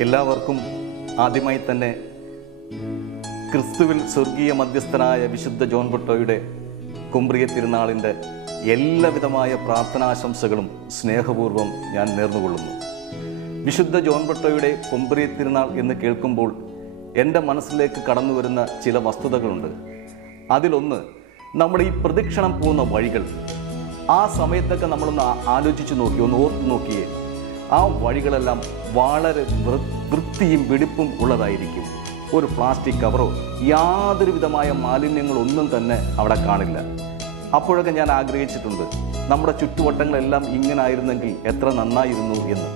എല്ലാവർക്കും ആദ്യമായി തന്നെ ക്രിസ്തുവിൽ സ്വർഗീയ മധ്യസ്ഥനായ വിശുദ്ധ ജോൺ ബുട്ടോയുടെ കുമ്പ്രിയ തിരുനാളിന്റെ എല്ലാവിധമായ പ്രാർത്ഥനാശംസകളും സ്നേഹപൂർവം ഞാൻ നേർന്നുകൊള്ളുന്നു. വിശുദ്ധ ജോൺ ബൊട്ടോയുടെ കുമ്പ്രിയ തിരുനാൾ എന്ന് കേൾക്കുമ്പോൾ എന്റെ മനസ്സിലേക്ക് കടന്നു വരുന്ന ചില വസ്തുതകളുണ്ട്. അതിലൊന്ന് നമ്മുടെ ഈ പ്രദക്ഷിണം പോകുന്ന വഴികൾ. ആ സമയത്തൊക്കെ നമ്മളൊന്ന് ആലോചിച്ച് നോക്കി ഒന്ന് ഓർത്ത് നോക്കിയേ. ആ വഴികളെല്ലാം വളരെ വൃത്തിയും വെടിപ്പും ഉള്ളതായിരിക്കും. ഒരു പ്ലാസ്റ്റിക് കവറോ യാതൊരു വിധമായ മാലിന്യങ്ങളൊന്നും തന്നെ അവിടെ കാണില്ല. അപ്പോഴൊക്കെ ഞാൻ ആഗ്രഹിച്ചിട്ടുണ്ട് നമ്മുടെ ചുറ്റുവട്ടങ്ങളെല്ലാം ഇങ്ങനെ ആയിരുന്നെങ്കിൽ എത്ര നന്നായിരുന്നു എന്ന്.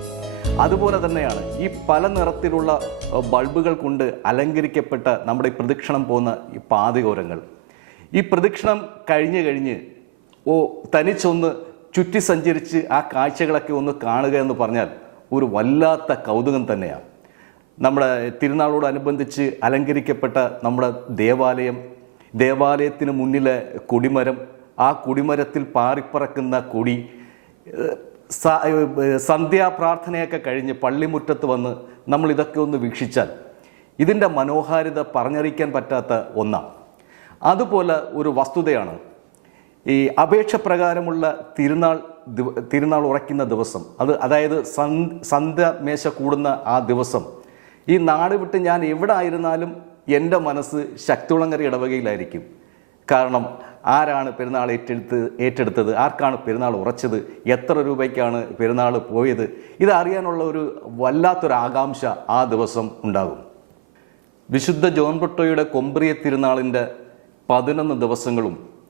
അതുപോലെ തന്നെയാണ് ഈ പല നിറത്തിലുള്ള ബൾബുകൾ കൊണ്ട് അലങ്കരിക്കപ്പെട്ട നമ്മുടെ ഈ പ്രദക്ഷിണം പോകുന്ന ഈ പാതയോരങ്ങൾ. ഈ പ്രദക്ഷിണം കഴിഞ്ഞ് കഴിഞ്ഞ് ഓ തനിച്ചൊന്ന് ചുറ്റി സഞ്ചരിച്ച് ആ കാഴ്ചകളൊക്കെ ഒന്ന് കാണുക എന്ന് പറഞ്ഞാൽ ഒരു വല്ലാത്ത കൗതുകം തന്നെയാണ്. നമ്മുടെ തിരുനാളോടനുബന്ധിച്ച് അലങ്കരിക്കപ്പെട്ട നമ്മുടെ ദേവാലയം ദേവാലയത്തിന് മുന്നിലെ കൊടിമരം ആ കൊടിമരത്തിൽ പാറിപ്പറക്കുന്ന കൊടി സന്ധ്യാപ്രാർത്ഥനയൊക്കെ കഴിഞ്ഞ് പള്ളിമുറ്റത്ത് വന്ന് നമ്മൾ ഇതൊക്കെ ഒന്ന് വീക്ഷിച്ചാൽ ഇതിന്റെ മനോഹാരിത പറഞ്ഞറിയിക്കാൻ പറ്റാത്ത ഒന്നാണ്. അതുപോലെ ഒരു വസ്തുതയാണ് ഈ അപേക്ഷ പ്രകാരമുള്ള തിരുനാൾ തിരുനാൾ ഉറയ്ക്കുന്ന ദിവസം അത് അതായത് സന്- സന്ധ്യ മേശ കൂടുന്ന ആ ദിവസം ഈ നാട് വിട്ട് ഞാൻ എവിടെ ആയിരുന്നാലും എന്റെ മനസ്സ് ശക്തികുളങ്ങര ഇടവകയിലായിരിക്കും. കാരണം ആരാണ് പെരുന്നാൾ ഏറ്റെടുത്ത് ഏറ്റെടുത്തത്? ആർക്കാണ് പെരുന്നാൾ ഉറച്ചത്? എത്ര രൂപയ്ക്കാണ് പെരുന്നാൾ പോയത്? ഇതറിയാനുള്ള ഒരു വല്ലാത്തൊരു ആകാംക്ഷ ആ ദിവസം ഉണ്ടാകും. വിശുദ്ധ ജോൺ ബൊട്ടോയുടെ കൊമ്പ്രിയ തിരുനാളിന്റെ പതിനൊന്ന് ദിവസങ്ങളും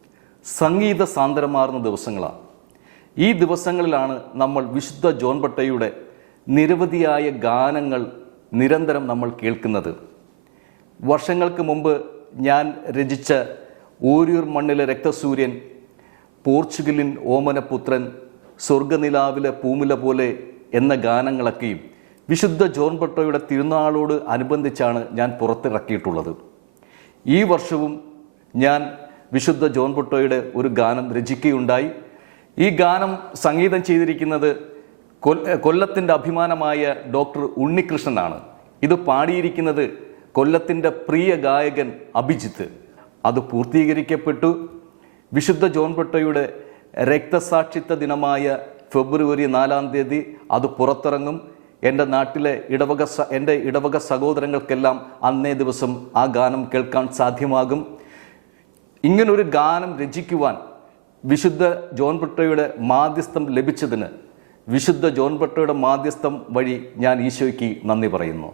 സംഗീത സാന്ദ്രമാർന്ന ദിവസങ്ങളാണ്. ഈ ദിവസങ്ങളിലാണ് നമ്മൾ വിശുദ്ധ ജോൺ ബട്ടയുടെ നിരവധിയായ ഗാനങ്ങൾ നിരന്തരം നമ്മൾ കേൾക്കുന്നത്. വർഷങ്ങൾക്ക് മുമ്പ് ഞാൻ രചിച്ച ഓരൂർ മണ്ണിലെ രക്തസൂര്യൻ പോർച്ചുഗലിൻ ഓമനപുത്രൻ സ്വർഗനിലാവിലെ പൂമുല പോലെ എന്ന ഗാനങ്ങളൊക്കെയും വിശുദ്ധ ജോൺ ബൊട്ടോയുടെ തിരുനാളോട് അനുബന്ധിച്ചാണ് ഞാൻ പുറത്തിറക്കിയിട്ടുള്ളത്. ഈ വർഷവും ഞാൻ വിശുദ്ധ ജോൺ പൊട്ടോയുടെ ഒരു ഗാനം രചിക്കുകയുണ്ടായി. ഈ ഗാനം സംഗീതം ചെയ്തിരിക്കുന്നത് കൊല്ലത്തിന്റെ അഭിമാനമായ ഡോക്ടർ ഉണ്ണികൃഷ്ണനാണ്. ഇത് പാടിയിരിക്കുന്നത് കൊല്ലത്തിന്റെ പ്രിയ ഗായകൻ അഭിജിത്ത്. അത് പൂർത്തീകരിക്കപ്പെട്ടു. വിശുദ്ധ ജോൺ പൊട്ടോയുടെ രക്തസാക്ഷിത്വ ദിനമായ ഫെബ്രുവരി നാലാം തീയതി അത് പുറത്തിറങ്ങും. എന്റെ നാട്ടിലെ ഇടവക എന്റെ ഇടവക സഹോദരങ്ങൾക്കെല്ലാം അന്നേ ദിവസം ആ ഗാനം കേൾക്കാൻ സാധ്യമാകും. ഇങ്ങനൊരു ഗാനം രചിക്കുവാൻ വിശുദ്ധ ജോൺ പെട്ടോയുടെ മാധ്യസ്ഥം ലഭിച്ചതിന് വിശുദ്ധ ജോൺ പെട്ടോയുടെ മാധ്യസ്ഥം വഴി ഞാൻ ഈശോയ്ക്ക് നന്ദി പറയുന്നു.